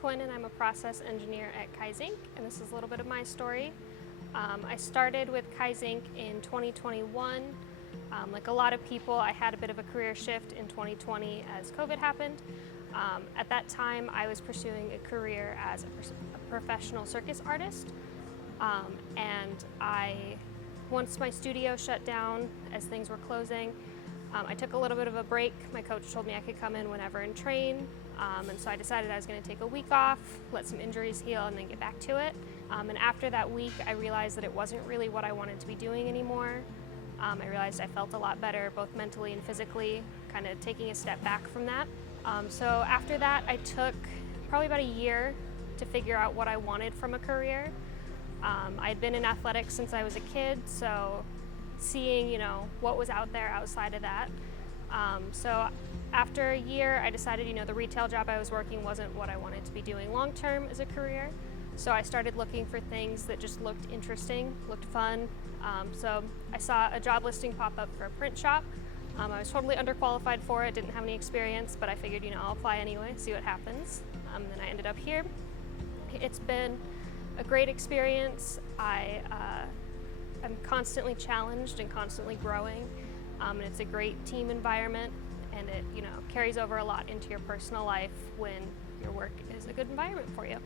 Quinn and I'm a process engineer at Kaizink, and this is a little bit of my story. I started with Kaizink in 2021. Like a lot of people, I had a bit of a career shift in 2020 as COVID happened. At that time, I was pursuing a career as a professional circus artist, once my studio shut down as things were closing, I took a little bit of a break. My coach told me I could come in whenever and train, and so I decided I was going to take a week off, let some injuries heal, and then get back to it. And after that week, I realized that it wasn't really what I wanted to be doing anymore. I realized I felt a lot better, both mentally and physically, kind of taking a step back from that. So after that, I took probably about a year to figure out what I wanted from a career. I had been in athletics since I was a kid, so seeing, what was out there outside of that. So after a year, I decided, the retail job I was working wasn't what I wanted to be doing long term as a career. So I started looking for things that just looked interesting, looked fun. So I saw a job listing pop up for a print shop. I was totally underqualified for it, didn't have any experience, but I figured, I'll apply anyway, see what happens. And then I ended up here. It's been a great experience. I'm constantly challenged and constantly growing, and it's a great team environment, and it carries over a lot into your personal life when your work is a good environment for you.